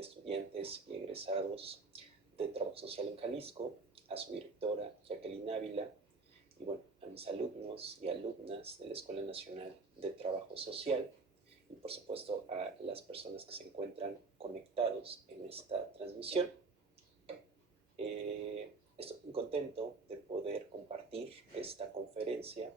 de estudiantes y egresados de Trabajo Social en Jalisco, a su directora Jacqueline Ávila, y bueno, a mis alumnos y alumnas de la Escuela Nacional de Trabajo Social, y por supuesto a las personas que se encuentran conectados en esta transmisión. Estoy muy contento de poder compartir esta conferencia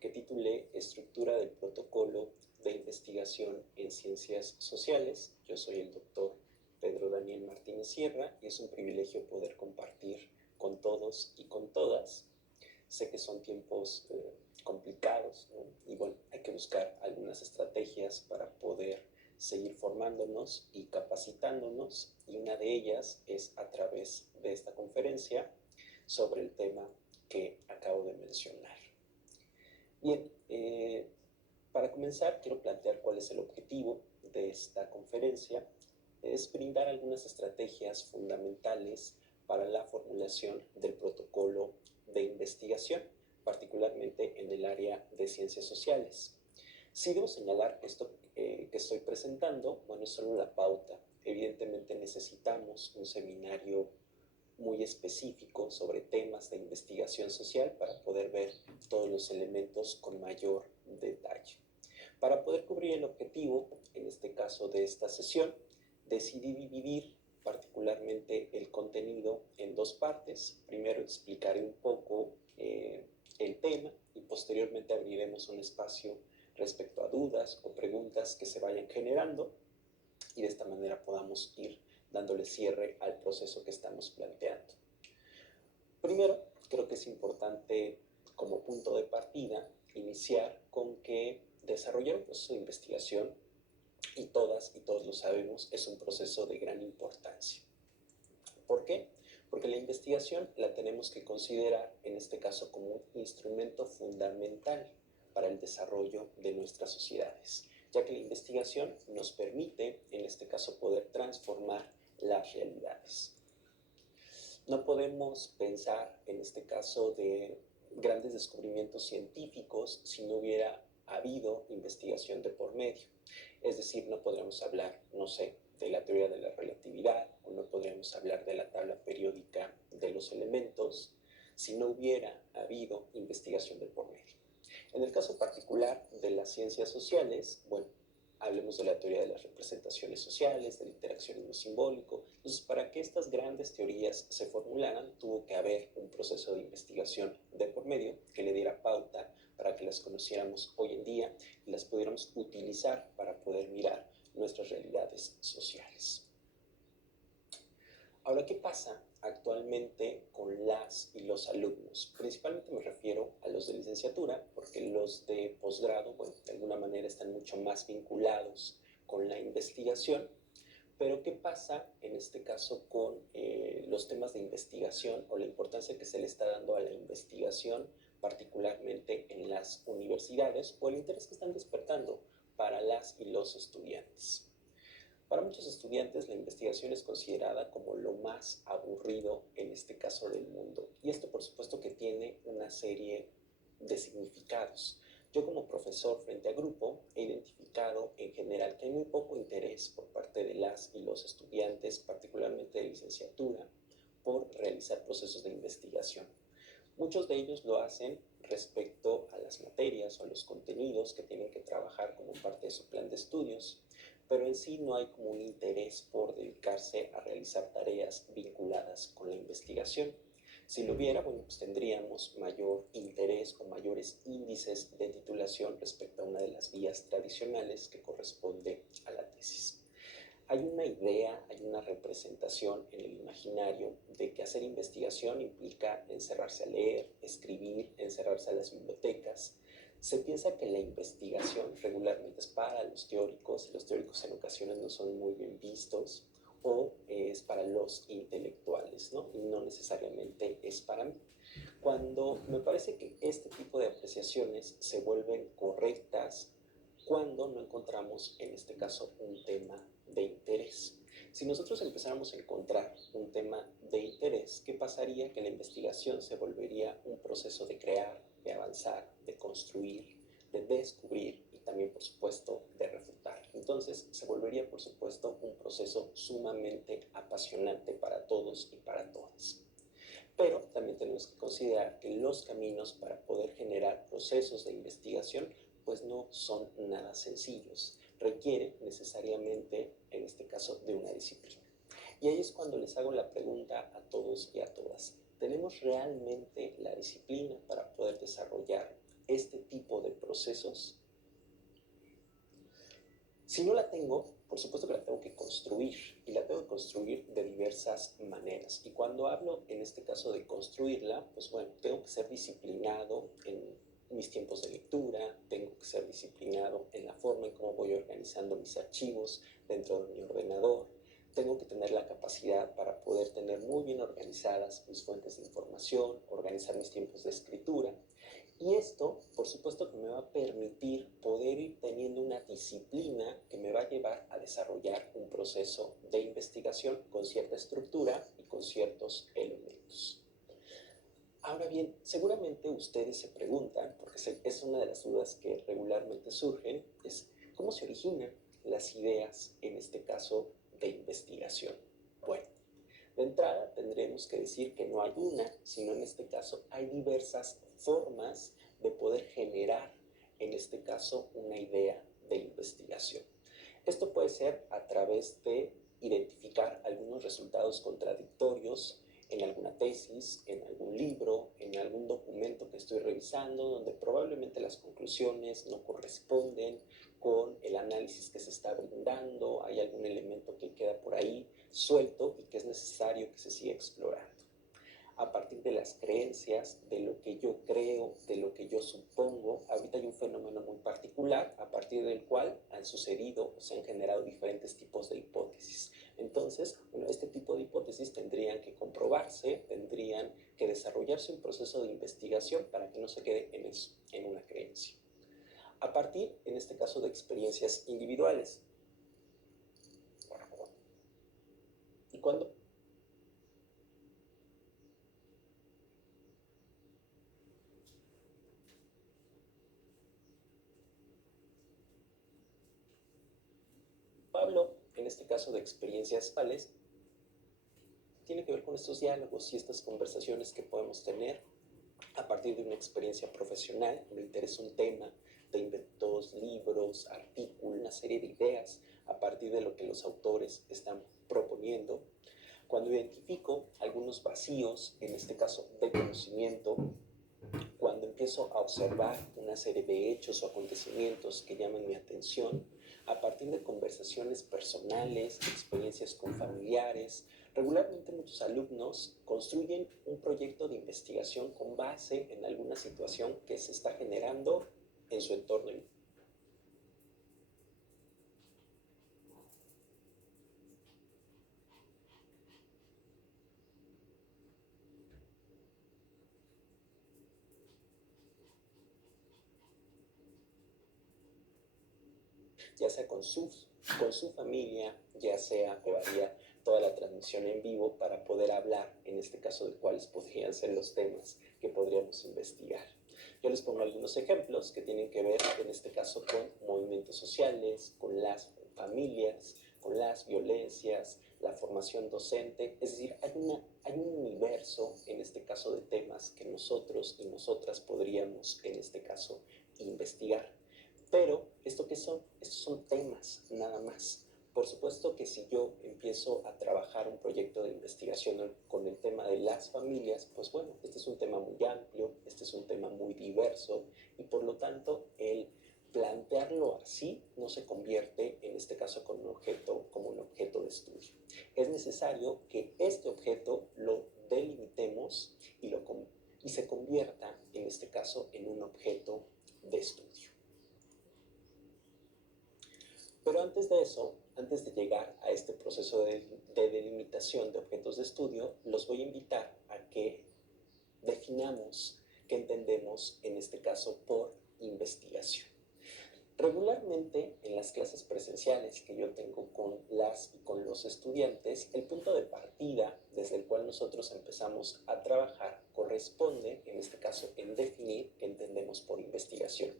que titulé Estructura del Protocolo de Investigación en Ciencias Sociales. Yo soy el doctor Pedro Daniel Martínez Sierra y es un privilegio poder compartir con todos y con todas. Sé que son tiempos complicados, ¿no? Y bueno, hay que buscar algunas estrategias para poder seguir formándonos y capacitándonos, y una de ellas es a través de esta conferencia sobre el tema que acabo de mencionar. Bien, para comenzar quiero plantear cuál es el objetivo de esta conferencia. Es brindar algunas estrategias fundamentales para la formulación del protocolo de investigación, particularmente en el área de ciencias sociales. Sí debo señalar esto que estoy presentando, bueno, es solo la pauta. Evidentemente necesitamos un seminario muy específico sobre temas de investigación social para poder ver todos los elementos con mayor detalle. Para poder cubrir el objetivo, en este caso de esta sesión, decidí dividir particularmente el contenido en dos partes. Primero explicaré un poco el tema y posteriormente abriremos un espacio respecto a dudas o preguntas que se vayan generando y de esta manera podamos ir dándole cierre al proceso que estamos planteando. Primero, creo que es importante como punto de partida iniciar con que desarrollar un proceso de investigación, y todas y todos lo sabemos, es un proceso de gran importancia. ¿Por qué? Porque la investigación la tenemos que considerar en este caso como un instrumento fundamental para el desarrollo de nuestras sociedades, ya que la investigación nos permite, en este caso, poder transformar las realidades. No podemos pensar, en este caso, de grandes descubrimientos científicos si no hubiera habido investigación de por medio. Es decir, no podríamos hablar, no sé, de la teoría de la relatividad, o no podríamos hablar de la tabla periódica de los elementos si no hubiera habido investigación de por medio. En el caso particular de las ciencias sociales, bueno, hablemos de la teoría de las representaciones sociales, del interaccionismo simbólico. Entonces, para que estas grandes teorías se formularan, tuvo que haber un proceso de investigación de por medio que le diera pauta para que las conociéramos hoy en día y las pudiéramos utilizar para poder mirar nuestras realidades sociales. Ahora, ¿qué pasa actualmente con las y los alumnos? Principalmente me refiero a los de licenciatura, porque los de posgrado, bueno, de alguna manera están mucho más vinculados con la investigación. Pero ¿qué pasa en este caso con los temas de investigación o la importancia que se le está dando a la investigación, particularmente en las universidades, o el interés que están despertando para las y los estudiantes? Para muchos estudiantes la investigación es considerada como lo más aburrido en este caso del mundo, y esto por supuesto que tiene una serie de significados. Yo como profesor frente a grupo he identificado en general que hay muy poco interés por parte de las y los estudiantes, particularmente de licenciatura, por realizar procesos de investigación. Muchos de ellos lo hacen respecto a las materias o a los contenidos que tienen que trabajar como parte de su plan de estudios, pero en sí no hay como un interés por dedicarse a realizar tareas vinculadas con la investigación. Si lo hubiera, bueno, pues tendríamos mayor interés o mayores índices de titulación respecto a una de las vías tradicionales que corresponde a la tesis. Hay una idea, hay una representación en el imaginario de que hacer investigación implica encerrarse a leer, escribir, encerrarse a las bibliotecas. Se piensa que la investigación regularmente es para los teóricos, y los teóricos en ocasiones no son muy bien vistos, o es para los intelectuales, ¿no? Y no necesariamente es para mí. Cuando me parece que este tipo de apreciaciones se vuelven correctas cuando no encontramos, en este caso, un tema de interés. Si nosotros empezáramos a encontrar un tema de interés, ¿qué pasaría? Que la investigación se volvería un proceso de crear, de avanzar, de construir, de descubrir y también, por supuesto, de refutar. Entonces se volvería, por supuesto, un proceso sumamente apasionante para todos y para todas. Pero también tenemos que considerar que los caminos para poder generar procesos de investigación pues no son nada sencillos. Requiere necesariamente, en este caso, de una disciplina. Y ahí es cuando les hago la pregunta a todos y a todas. ¿Tenemos realmente la disciplina para poder desarrollar este tipo de procesos? Si no la tengo, por supuesto que la tengo que construir, y la tengo que construir de diversas maneras. Y cuando hablo en este caso de construirla, pues bueno, tengo que ser disciplinado en mis tiempos de lectura, tengo que ser disciplinado en la forma en cómo voy organizando mis archivos dentro de mi ordenador, tengo que tener la capacidad para poder tener muy bien organizadas mis fuentes de información, organizar mis tiempos de escritura. Y esto, por supuesto, que me va a permitir poder ir teniendo una disciplina que me va a llevar a desarrollar un proceso de investigación con cierta estructura y con ciertos elementos. Ahora bien, seguramente ustedes se preguntan, porque es una de las dudas que regularmente surgen, es cómo se originan las ideas, en este caso, de investigación. Bueno, de entrada tendremos que decir que no hay una, sino en este caso hay diversas formas de poder generar, en este caso, una idea de investigación. Esto puede ser a través de identificar algunos resultados contradictorios en alguna tesis, en algún libro, en algún documento que estoy revisando, donde probablemente las conclusiones no corresponden con el análisis que se está brindando, hay algún elemento que queda por ahí suelto y que es necesario que se siga explorando. A partir de las creencias, de lo que yo creo, de lo que yo supongo, ahorita hay un fenómeno muy particular a partir del cual han sucedido o se han generado diferentes tipos de hipótesis. Entonces, bueno, este tipo de hipótesis tendrían que comprobarse, tendrían que desarrollarse un proceso de investigación para que no se quede en eso, en una creencia. A partir, en este caso, de experiencias individuales. ¿Y cuándo? Hablo, en este caso, de experiencias tales, tiene que ver con estos diálogos y estas conversaciones que podemos tener a partir de una experiencia profesional. Me interesa un tema, te invento libros, artículos, una serie de ideas a partir de lo que los autores están proponiendo. Cuando identifico algunos vacíos, en este caso de conocimiento, cuando empiezo a observar una serie de hechos o acontecimientos que llaman mi atención, a partir de conversaciones personales, experiencias con familiares, regularmente muchos alumnos construyen un proyecto de investigación con base en alguna situación que se está generando en su entorno. Ya sea con su familia, ya sea que varía toda la transmisión en vivo para poder hablar, en este caso, de cuáles podrían ser los temas que podríamos investigar. Yo les pongo algunos ejemplos que tienen que ver, en este caso, con movimientos sociales, con las familias, con las violencias, la formación docente. Es decir, hay un universo, en este caso, de temas que nosotros y nosotras podríamos, en este caso, investigar. Pero, ¿esto qué son? Estos son temas, nada más. Por supuesto que si yo empiezo a trabajar un proyecto de investigación con el tema de las familias, pues bueno, este es un tema muy amplio, este es un tema muy diverso y por lo tanto el plantearlo así no se convierte, en este caso, como un objeto de estudio. Es necesario que este objeto lo delimitemos y se convierta, en este caso, en un objeto de estudio. Pero antes de eso, antes de llegar a este proceso de delimitación de objetos de estudio, los voy a invitar a que definamos qué entendemos, en este caso, por investigación. Regularmente en las clases presenciales que yo tengo con las y con los estudiantes, el punto de partida desde el cual nosotros empezamos a trabajar corresponde, en este caso, en definir qué entendemos por investigación.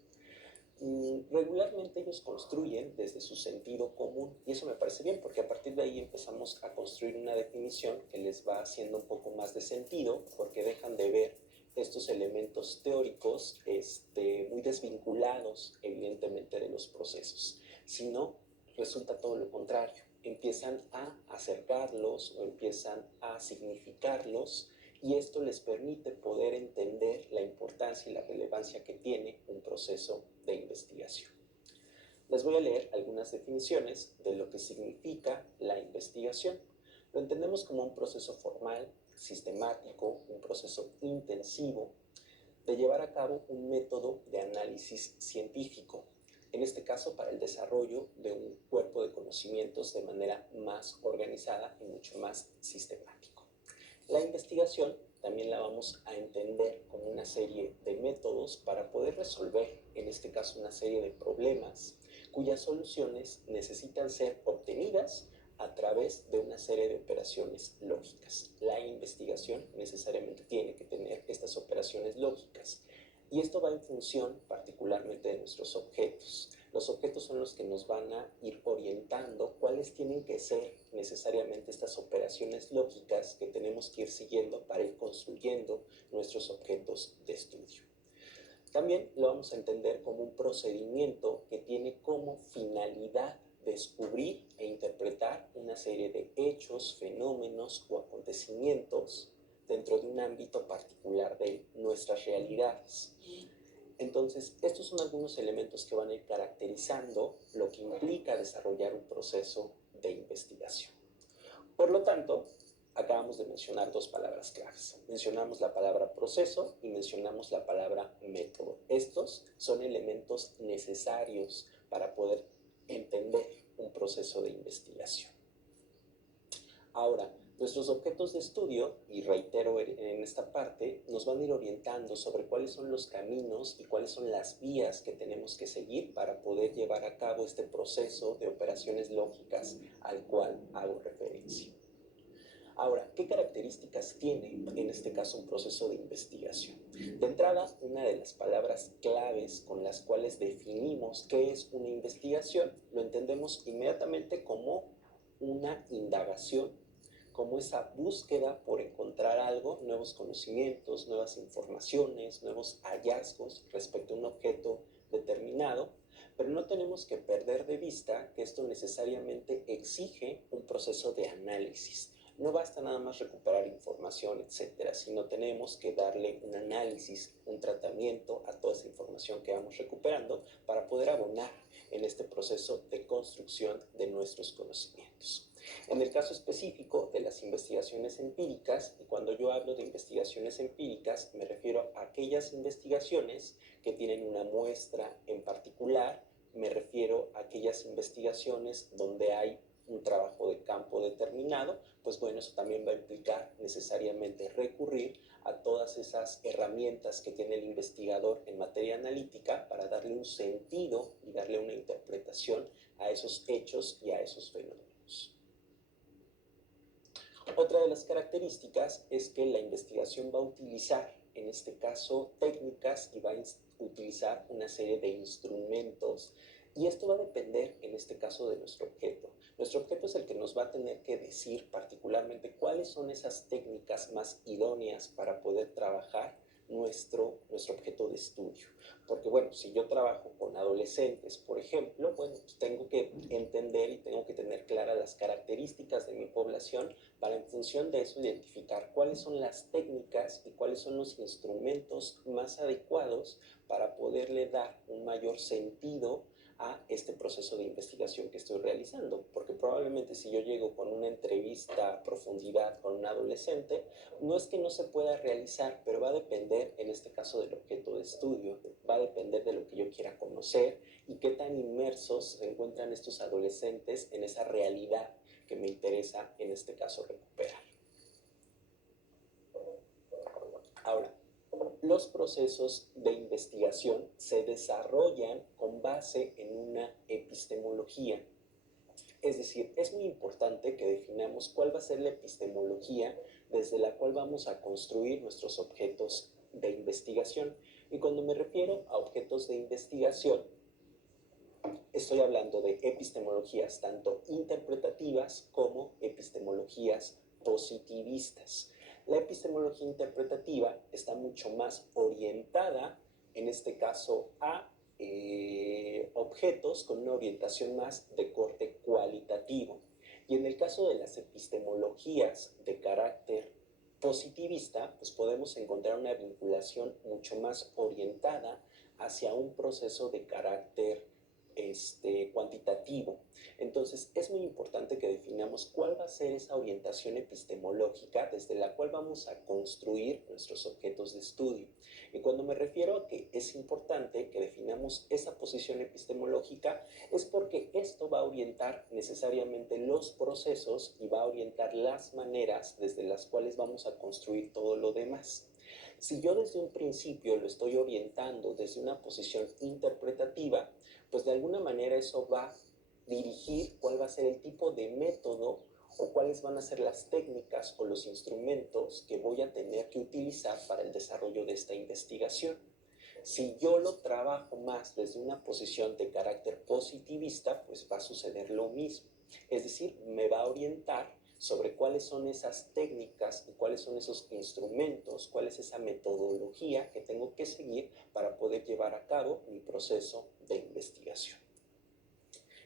Regularmente ellos construyen desde su sentido común y eso me parece bien porque a partir de ahí empezamos a construir una definición que les va haciendo un poco más de sentido porque dejan de ver estos elementos teóricos muy desvinculados evidentemente de los procesos, sino resulta todo lo contrario, empiezan a acercarlos o empiezan a significarlos y esto les permite poder entender la importancia y la relevancia que tiene un proceso de investigación. Les voy a leer algunas definiciones de lo que significa la investigación. Lo entendemos como un proceso formal, sistemático, un proceso intensivo de llevar a cabo un método de análisis científico, en este caso para el desarrollo de un cuerpo de conocimientos de manera más organizada y mucho más sistemático. La investigación también la vamos a entender como una serie de métodos para poder resolver, en este caso, una serie de problemas cuyas soluciones necesitan ser obtenidas a través de una serie de operaciones lógicas. La investigación necesariamente tiene que tener estas operaciones lógicas. Y esto va en función particularmente de nuestros objetos. Los objetos son los que nos van a ir orientando cuáles tienen que ser necesariamente estas operaciones lógicas que tenemos que ir siguiendo para ir construyendo nuestros objetos de estudio. También lo vamos a entender como un procedimiento que tiene como finalidad descubrir e interpretar una serie de hechos, fenómenos o acontecimientos dentro de un ámbito particular de nuestras realidades. Entonces, estos son algunos elementos que van a ir caracterizando lo que implica desarrollar un proceso de investigación. Por lo tanto, acabamos de mencionar dos palabras claves. Mencionamos la palabra proceso y mencionamos la palabra método. Estos son elementos necesarios para poder entender un proceso de investigación. Ahora, nuestros objetos de estudio, y reitero en esta parte, nos van a ir orientando sobre cuáles son los caminos y cuáles son las vías que tenemos que seguir para poder llevar a cabo este proceso de operaciones lógicas al cual hago referencia. Ahora, ¿qué características tiene en este caso un proceso de investigación? De entrada, una de las palabras claves con las cuales definimos qué es una investigación, lo entendemos inmediatamente como una indagación, como esa búsqueda por encontrar algo, nuevos conocimientos, nuevas informaciones, nuevos hallazgos respecto a un objeto determinado, pero no tenemos que perder de vista que esto necesariamente exige un proceso de análisis. No basta nada más recuperar información, etcétera, sino tenemos que darle un análisis, un tratamiento a toda esa información que vamos recuperando para poder abonar en este proceso de construcción de nuestros conocimientos. En el caso específico de las investigaciones empíricas, y cuando yo hablo de investigaciones empíricas, me refiero a aquellas investigaciones que tienen una muestra en particular, me refiero a aquellas investigaciones donde hay un trabajo de campo determinado, pues bueno, eso también va a implicar necesariamente recurrir a todas esas herramientas que tiene el investigador en materia analítica para darle un sentido y darle una interpretación a esos hechos y a esos fenómenos. Otra de las características es que la investigación va a utilizar, en este caso, técnicas y va a utilizar una serie de instrumentos y esto va a depender, en este caso, de nuestro objeto. Nuestro objeto es el que nos va a tener que decir particularmente cuáles son esas técnicas más idóneas para poder trabajar nuestro objeto de estudio. Porque bueno, si yo trabajo con adolescentes, por ejemplo, bueno, pues tengo que entender y tengo que tener claras las características de mi población para en función de eso identificar cuáles son las técnicas y cuáles son los instrumentos más adecuados para poderle dar un mayor sentido a este proceso de investigación que estoy realizando, porque probablemente si yo llego con una entrevista a profundidad con un adolescente, no es que no se pueda realizar, pero va a depender en este caso del objeto de estudio, va a depender de lo que yo quiera conocer y qué tan inmersos se encuentran estos adolescentes en esa realidad que me interesa en este caso recuperar. Ahora, los procesos de investigación se desarrollan con base en una epistemología. Es decir, es muy importante que definamos cuál va a ser la epistemología desde la cual vamos a construir nuestros objetos de investigación. Y cuando me refiero a objetos de investigación, Estoy hablando de epistemologías tanto interpretativas como epistemologías positivistas. La epistemología interpretativa está mucho más orientada, en este caso, a objetos con una orientación más de corte cualitativo. Y en el caso de las epistemologías de carácter positivista, pues podemos encontrar una vinculación mucho más orientada hacia un proceso de carácter cuantitativo. Entonces es muy importante que definamos cuál va a ser esa orientación epistemológica desde la cual vamos a construir nuestros objetos de estudio. Y cuando me refiero a que es importante que definamos esa posición epistemológica, es porque esto va a orientar necesariamente los procesos y va a orientar las maneras desde las cuales vamos a construir todo lo demás. Si yo desde un principio lo estoy orientando desde una posición interpretativa, pues de alguna manera eso va a dirigir cuál va a ser el tipo de método o cuáles van a ser las técnicas o los instrumentos que voy a tener que utilizar para el desarrollo de esta investigación. Si yo lo trabajo más desde una posición de carácter positivista, pues va a suceder lo mismo. Es decir, me va a orientar sobre cuáles son esas técnicas y cuáles son esos instrumentos, cuál es esa metodología que tengo que seguir para poder llevar a cabo mi proceso de investigación.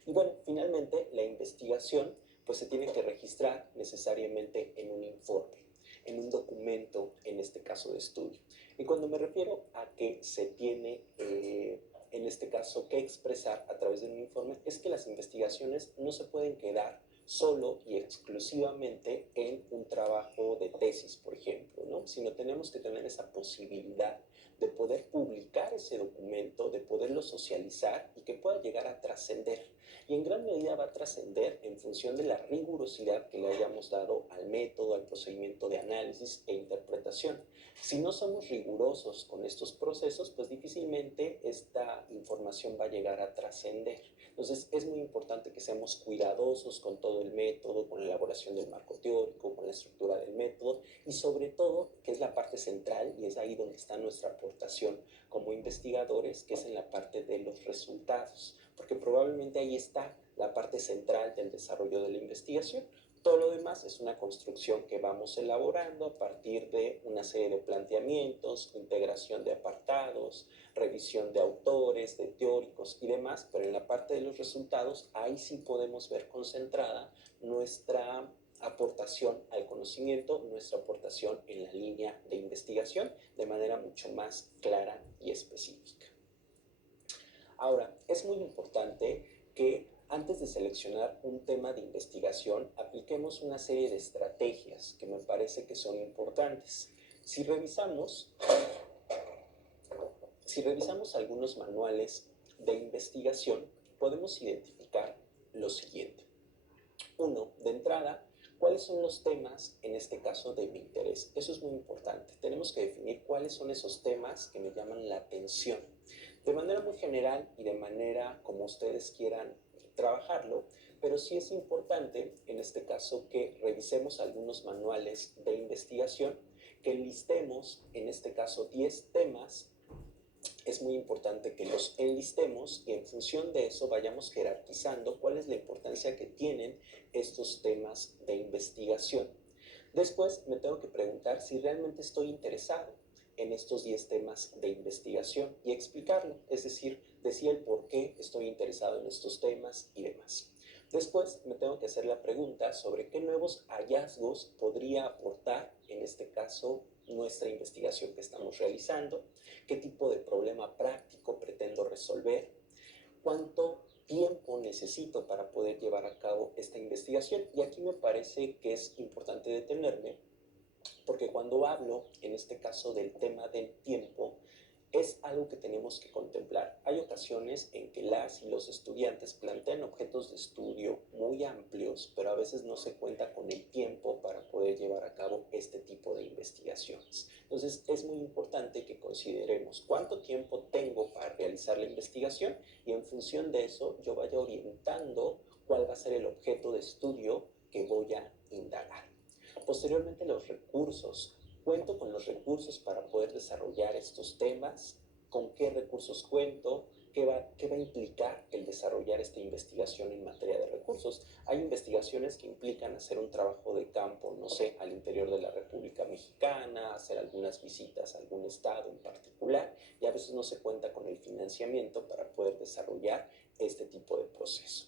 Y bueno, finalmente la investigación pues se tiene que registrar necesariamente en un informe, en un documento, en este caso de estudio. Y cuando me refiero a que se tiene en este caso que expresar a través de un informe, es que las investigaciones no se pueden quedar solo y exclusivamente en un trabajo de tesis, por ejemplo, ¿no? Sino tenemos que tener esa posibilidad de poder publicar ese documento, de poderlo socializar y que pueda llegar a trascender. Y en gran medida va a trascender en función de la rigurosidad que le hayamos dado al método, al procedimiento de análisis e interpretación. Si no somos rigurosos con estos procesos, pues difícilmente esta información va a llegar a trascender. Entonces es muy importante que seamos cuidadosos con todo el método, con la elaboración del marco teórico, con la estructura del método y sobre todo, que es la parte central y es ahí donde está nuestra aportación como investigadores, que es en la parte de los resultados, porque probablemente ahí está la parte central del desarrollo de la investigación. Todo lo demás es una construcción que vamos elaborando a partir de una serie de planteamientos, integración de apartados, revisión de autores, de teóricos y demás, pero en la parte de los resultados, ahí sí podemos ver concentrada nuestra aportación al conocimiento, nuestra aportación en la línea de investigación de manera mucho más clara y específica. Ahora, es muy importante que antes de seleccionar un tema de investigación, apliquemos una serie de estrategias que me parece que son importantes. Si revisamos algunos manuales de investigación, podemos identificar lo siguiente. Uno, de entrada, ¿cuáles son los temas, en este caso, de mi interés? Eso es muy importante. Tenemos que definir cuáles son esos temas que me llaman la atención. De manera muy general y de manera como ustedes quieran trabajarlo, pero sí es importante, en este caso, que revisemos algunos manuales de investigación, que listemos, en este caso, 10 temas. Es muy importante que los enlistemos y en función de eso vayamos jerarquizando cuál es la importancia que tienen estos temas de investigación. Después me tengo que preguntar si realmente estoy interesado en estos 10 temas de investigación y explicarlo, es decir, decir el por qué estoy interesado en estos temas y demás. Después me tengo que hacer la pregunta sobre qué nuevos hallazgos podría aportar, en este caso, nuestra investigación que estamos realizando, qué tipo de problema práctico pretendo resolver, cuánto tiempo necesito para poder llevar a cabo esta investigación. Y aquí me parece que es importante detenerme, porque cuando hablo, en este caso, del tema del tiempo, es algo que tenemos que contemplar. Hay ocasiones en que las y los estudiantes plantean objetos de estudio muy amplios, pero a veces no se cuenta con el tiempo para poder llevar a cabo este tipo de investigaciones. Entonces es muy importante que consideremos cuánto tiempo tengo para realizar la investigación y en función de eso yo vaya orientando cuál va a ser el objeto de estudio que voy a indagar. Posteriormente, los recursos. ¿Cuento con los recursos para poder desarrollar estos temas? ¿Con qué recursos cuento? qué va a implicar el desarrollar esta investigación en materia de recursos? Hay investigaciones que implican hacer un trabajo de campo, no sé, al interior de la República Mexicana, hacer algunas visitas a algún estado en particular, y a veces no se cuenta con el financiamiento para poder desarrollar este tipo de proceso.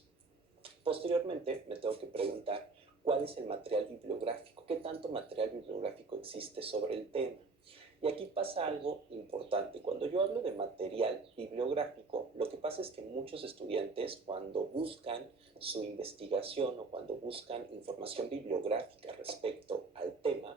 Posteriormente me tengo que preguntar cuál es el material bibliográfico, qué tanto material bibliográfico existe sobre el tema. Y aquí pasa algo importante. Cuando yo hablo de material bibliográfico, lo que pasa es que muchos estudiantes, cuando buscan su investigación o cuando buscan información bibliográfica respecto al tema,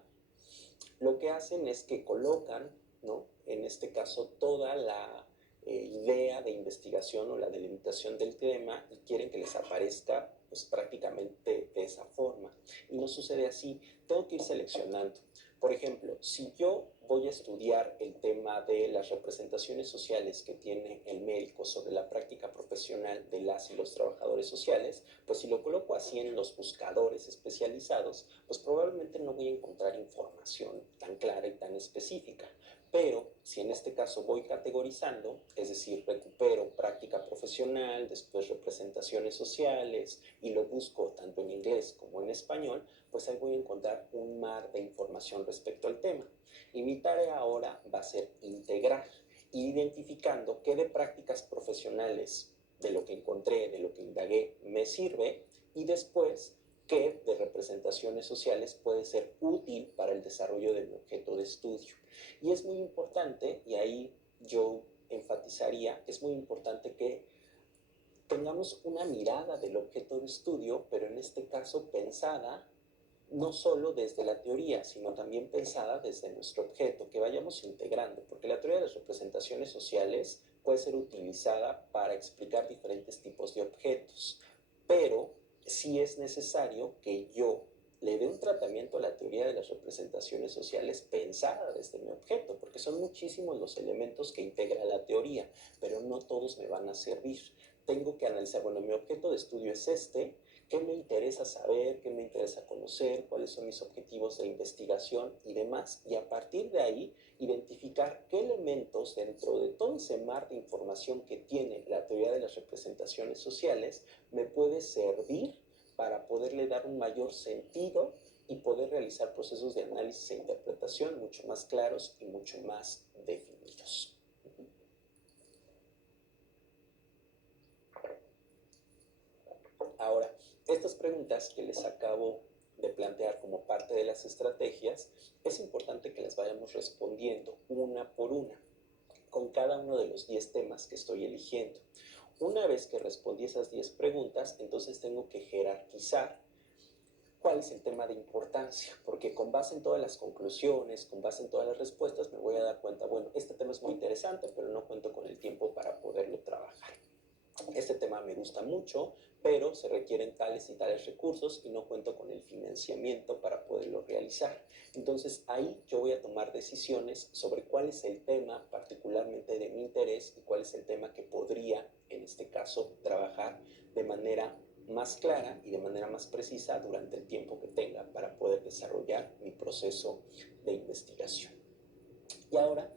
lo que hacen es que colocan, ¿no?, en este caso, toda la idea de investigación o la delimitación del tema y quieren que les aparezca pues prácticamente de esa forma. Y no sucede así. Tengo que ir seleccionando. Por ejemplo, si yo voy a estudiar el tema de las representaciones sociales que tiene el médico sobre la práctica profesional de las y los trabajadores sociales, pues si lo coloco así en los buscadores especializados, pues probablemente no voy a encontrar información tan clara y tan específica. Pero si en este caso voy categorizando, es decir, recupero práctica profesional, después representaciones sociales y lo busco tanto en inglés como en español, pues ahí voy a encontrar un mar de información respecto al tema. Y mi tarea ahora va a ser integrar, identificando qué de prácticas profesionales de lo que encontré, de lo que indagué, me sirve y después qué de representaciones sociales puede ser útil para el desarrollo de mi objeto de estudio. Y es muy importante, y ahí yo enfatizaría, es muy importante que tengamos una mirada del objeto de estudio, pero en este caso pensada no solo desde la teoría, sino también pensada desde nuestro objeto, que vayamos integrando, porque la teoría de las representaciones sociales puede ser utilizada para explicar diferentes tipos de objetos, pero sí es necesario que yo le dé un tratamiento a la teoría de las representaciones sociales pensada desde mi objeto, porque son muchísimos los elementos que integra la teoría, pero no todos me van a servir. Tengo que analizar, bueno, mi objeto de estudio es este, qué me interesa saber, qué me interesa conocer, cuáles son mis objetivos de investigación y demás, y a partir de ahí identificar qué elementos dentro de todo ese mar de información que tiene la teoría de las representaciones sociales me puede servir para poderle dar un mayor sentido y poder realizar procesos de análisis e interpretación mucho más claros y mucho más definidos. Ahora, estas preguntas que les acabo de plantear como parte de las estrategias, es importante que las vayamos respondiendo una por una, con cada uno de los 10 temas que estoy eligiendo. Una vez que respondí esas 10 preguntas, entonces tengo que jerarquizar cuál es el tema de importancia, porque con base en todas las conclusiones, con base en todas las respuestas, me voy a dar cuenta, bueno, este tema es muy interesante, pero no cuento con el tiempo para poderlo trabajar. Este tema me gusta mucho, pero se requieren tales y tales recursos y no cuento con el financiamiento para poderlo realizar. Entonces ahí yo voy a tomar decisiones sobre cuál es el tema particularmente de mi interés y cuál es el tema que podría, en este caso, trabajar de manera más clara y de manera más precisa durante el tiempo que tenga para poder desarrollar mi proceso de investigación. Y ahora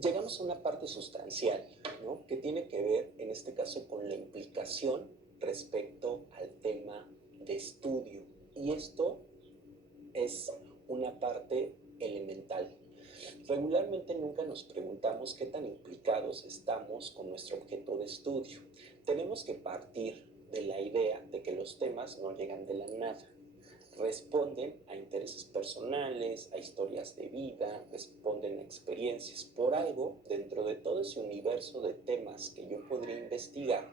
llegamos a una parte sustancial, ¿no?, que tiene que ver, en este caso, con la implicación respecto al tema de estudio. Y esto es una parte elemental. Regularmente nunca nos preguntamos qué tan implicados estamos con nuestro objeto de estudio. Tenemos que partir de la idea de que los temas no llegan de la nada. Responden a intereses personales, a historias de vida, responden a experiencias. Por algo, dentro de todo ese universo de temas que yo podría investigar,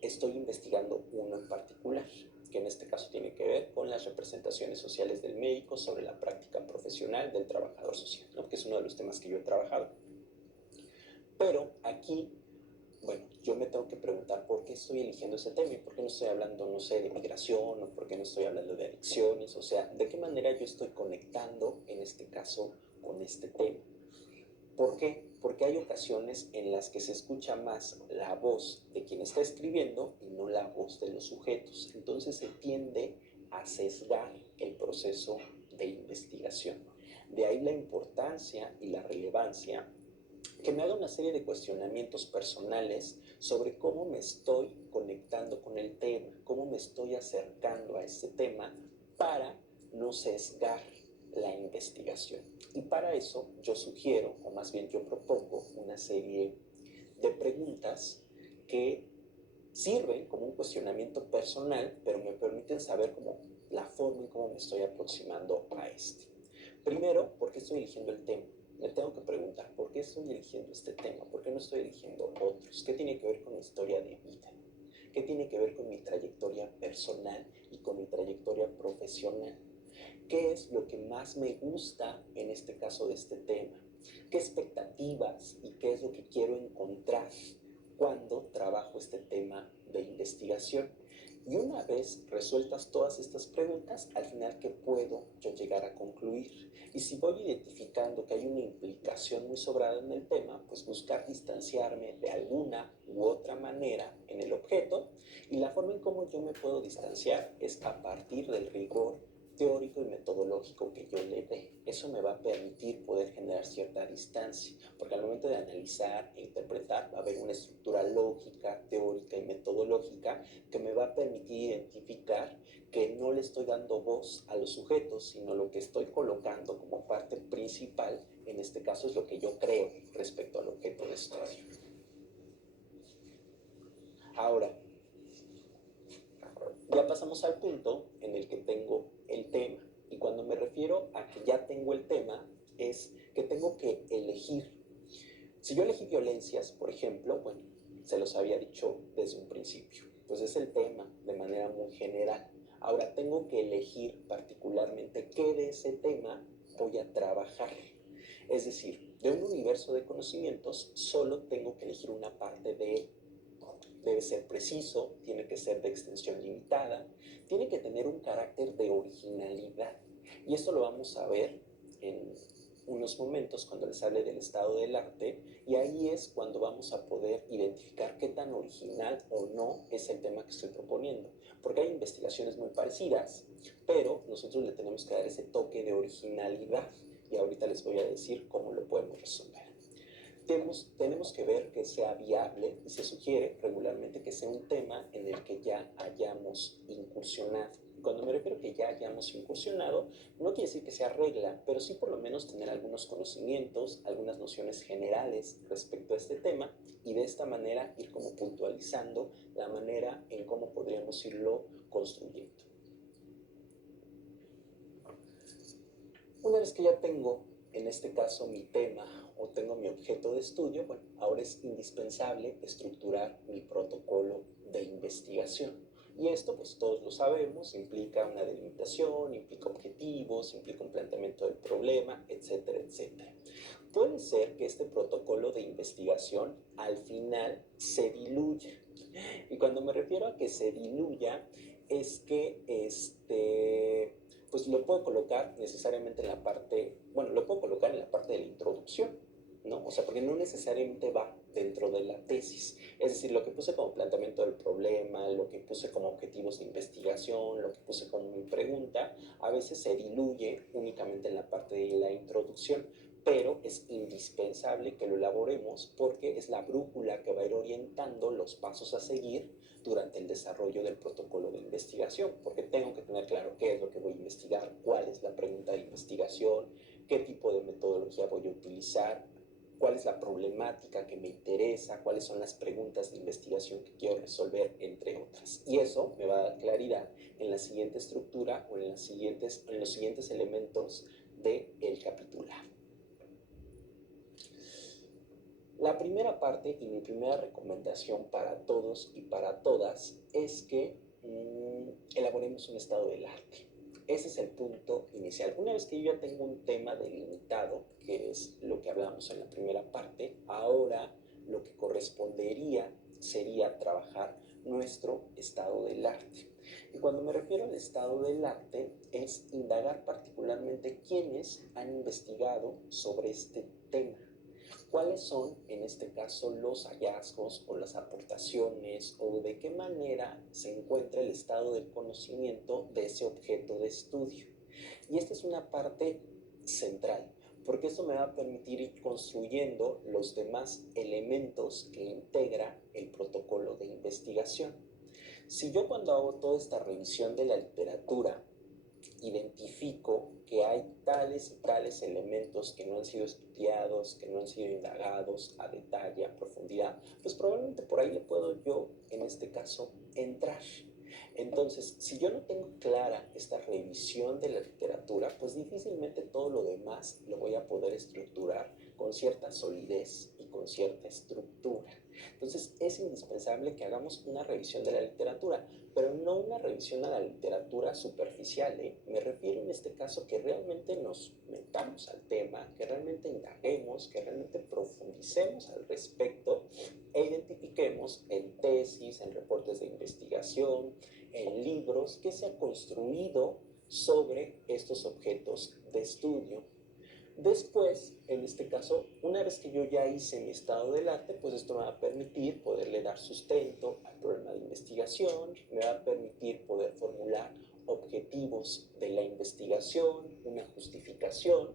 estoy investigando uno en particular, que en este caso tiene que ver con las representaciones sociales del médico sobre la práctica profesional del trabajador social, ¿no?, que es uno de los temas que yo he trabajado. Pero aquí, bueno, yo me tengo que preguntar por qué estoy eligiendo ese tema y por qué no estoy hablando, no sé, de migración o por qué no estoy hablando de adicciones, o sea, de qué manera yo estoy conectando, en este caso, con este tema. ¿Por qué? Porque hay ocasiones en las que se escucha más la voz de quien está escribiendo y no la voz de los sujetos. Entonces se tiende a sesgar el proceso de investigación. De ahí la importancia y la relevancia que me haga una serie de cuestionamientos personales sobre cómo me estoy conectando con el tema, cómo me estoy acercando a este tema para no sesgar la investigación. Y para eso yo sugiero, o más bien yo propongo, una serie de preguntas que sirven como un cuestionamiento personal, pero me permiten saber cómo la forma en cómo me estoy aproximando a este. Primero, ¿por qué estoy eligiendo el tema? Me tengo que preguntar, ¿por qué estoy eligiendo este tema? ¿Por qué no estoy eligiendo otros? ¿Qué tiene que ver con mi historia de vida? ¿Qué tiene que ver con mi trayectoria personal y con mi trayectoria profesional? ¿Qué es lo que más me gusta en este caso de este tema? ¿Qué expectativas y qué es lo que quiero encontrar cuando trabajo este tema de investigación? Y una vez resueltas todas estas preguntas, al final, ¿qué puedo yo llegar a concluir? Y si voy identificando que hay una implicación muy sobrada en el tema, pues buscar distanciarme de alguna u otra manera en el objeto. Y la forma en cómo yo me puedo distanciar es a partir del rigor teórico y metodológico que yo le dé. Eso me va a permitir poder generar cierta distancia, porque al momento de analizar e interpretar va a haber una estructura lógica, teórica y metodológica que me va a permitir identificar que no le estoy dando voz a los sujetos, sino lo que estoy colocando como parte principal, en este caso es lo que yo creo respecto al objeto de estudio. Ahora, ya pasamos al punto en el que tengo el tema. Y cuando me refiero a que ya tengo el tema, es que tengo que elegir. Si yo elegí violencias, por ejemplo, bueno, se los había dicho desde un principio. Pues es el tema de manera muy general. Ahora tengo que elegir particularmente qué de ese tema voy a trabajar. Es decir, de un universo de conocimientos, solo tengo que elegir una parte de él. Debe ser preciso, tiene que ser de extensión limitada, tiene que tener un carácter de originalidad. Y esto lo vamos a ver en unos momentos cuando les hable del estado del arte, y ahí es cuando vamos a poder identificar qué tan original o no es el tema que estoy proponiendo. Porque hay investigaciones muy parecidas, pero nosotros le tenemos que dar ese toque de originalidad, y ahorita les voy a decir cómo lo podemos resolver. Tenemos que ver que sea viable y se sugiere regularmente que sea un tema en el que ya hayamos incursionado. Cuando me refiero a que ya hayamos incursionado, no quiere decir que sea regla, pero sí por lo menos tener algunos conocimientos, algunas nociones generales respecto a este tema, y de esta manera ir como puntualizando la manera en cómo podríamos irlo construyendo. Una vez que ya tengo, en este caso, mi tema o tengo mi objeto de estudio, bueno, ahora es indispensable estructurar mi protocolo de investigación. Y esto, pues todos lo sabemos, implica una delimitación, implica objetivos, implica un planteamiento del problema, etcétera, etcétera. Puede ser que este protocolo de investigación al final se diluya. Y cuando me refiero a que se diluya, es que pues lo puedo colocar necesariamente en la parte, bueno, lo puedo colocar en la parte de la introducción, ¿no? O sea, porque no necesariamente va dentro de la tesis. Es decir, lo que puse como planteamiento del problema, lo que puse como objetivos de investigación, lo que puse como mi pregunta, a veces se diluye únicamente en la parte de la introducción, pero es indispensable que lo elaboremos porque es la brújula que va a ir orientando los pasos a seguir durante el desarrollo del protocolo de investigación, porque tengo que tener claro qué es lo que voy a investigar, cuál es la pregunta de investigación, qué tipo de metodología voy a utilizar, cuál es la problemática que me interesa, cuáles son las preguntas de investigación que quiero resolver, entre otras. Y eso me va a dar claridad en la siguiente estructura o en los siguientes elementos del capitulado. La primera parte y mi primera recomendación para todos y para todas es que elaboremos un estado del arte. Ese es el punto inicial. Una vez que yo ya tengo un tema delimitado, que es lo que hablamos en la primera parte, ahora lo que correspondería sería trabajar nuestro estado del arte. Y cuando me refiero al estado del arte, es indagar particularmente quiénes han investigado sobre este tema. ¿Cuáles son, en este caso, los hallazgos o las aportaciones o de qué manera se encuentra el estado del conocimiento de ese objeto de estudio? Y esta es una parte central, porque esto me va a permitir ir construyendo los demás elementos que integra el protocolo de investigación. Si yo cuando hago toda esta revisión de la literatura identifico que hay tales y tales elementos que no han sido estudiados, que no han sido indagados a detalle, a profundidad, pues probablemente por ahí le puedo yo, en este caso, entrar. Entonces, si yo no tengo clara esta revisión de la literatura, pues difícilmente todo lo demás lo voy a poder estructurar con cierta solidez y con cierta estructura. Entonces, es indispensable que hagamos una revisión de la literatura, pero no una revisión a la literatura superficial, ¿eh? Me refiero en este caso que realmente nos metamos al tema, que realmente indaguemos, que realmente profundicemos al respecto e identifiquemos en tesis, en reportes de investigación, en libros que se ha construido sobre estos objetos de estudio. Después, en este caso, una vez que yo ya hice mi estado del arte, pues esto me va a permitir poderle dar sustento al problema de investigación, me va a permitir poder formular objetivos de la investigación, una justificación,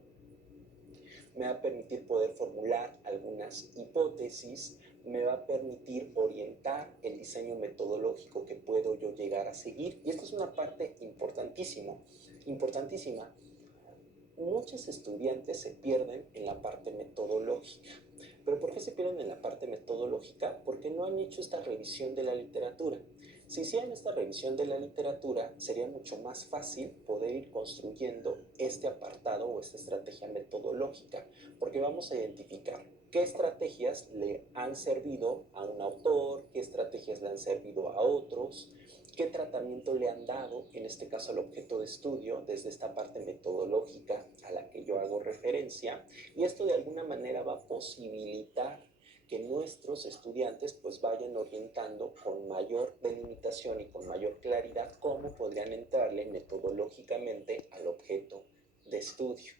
me va a permitir poder formular algunas hipótesis, me va a permitir orientar el diseño metodológico que puedo yo llegar a seguir. Y esto es una parte importantísima. Muchos estudiantes se pierden en la parte metodológica. ¿Pero por qué se pierden en la parte metodológica? Porque no han hecho esta revisión de la literatura. Si hicieran esta revisión de la literatura, sería mucho más fácil poder ir construyendo este apartado o esta estrategia metodológica, porque vamos a identificar qué estrategias le han servido a un autor, qué estrategias le han servido a otros, qué tratamiento le han dado, en este caso al objeto de estudio, desde esta parte metodológica a la que yo hago referencia, y esto de alguna manera va a posibilitar que nuestros estudiantes pues vayan orientando con mayor delimitación y con mayor claridad cómo podrían entrarle metodológicamente al objeto de estudio.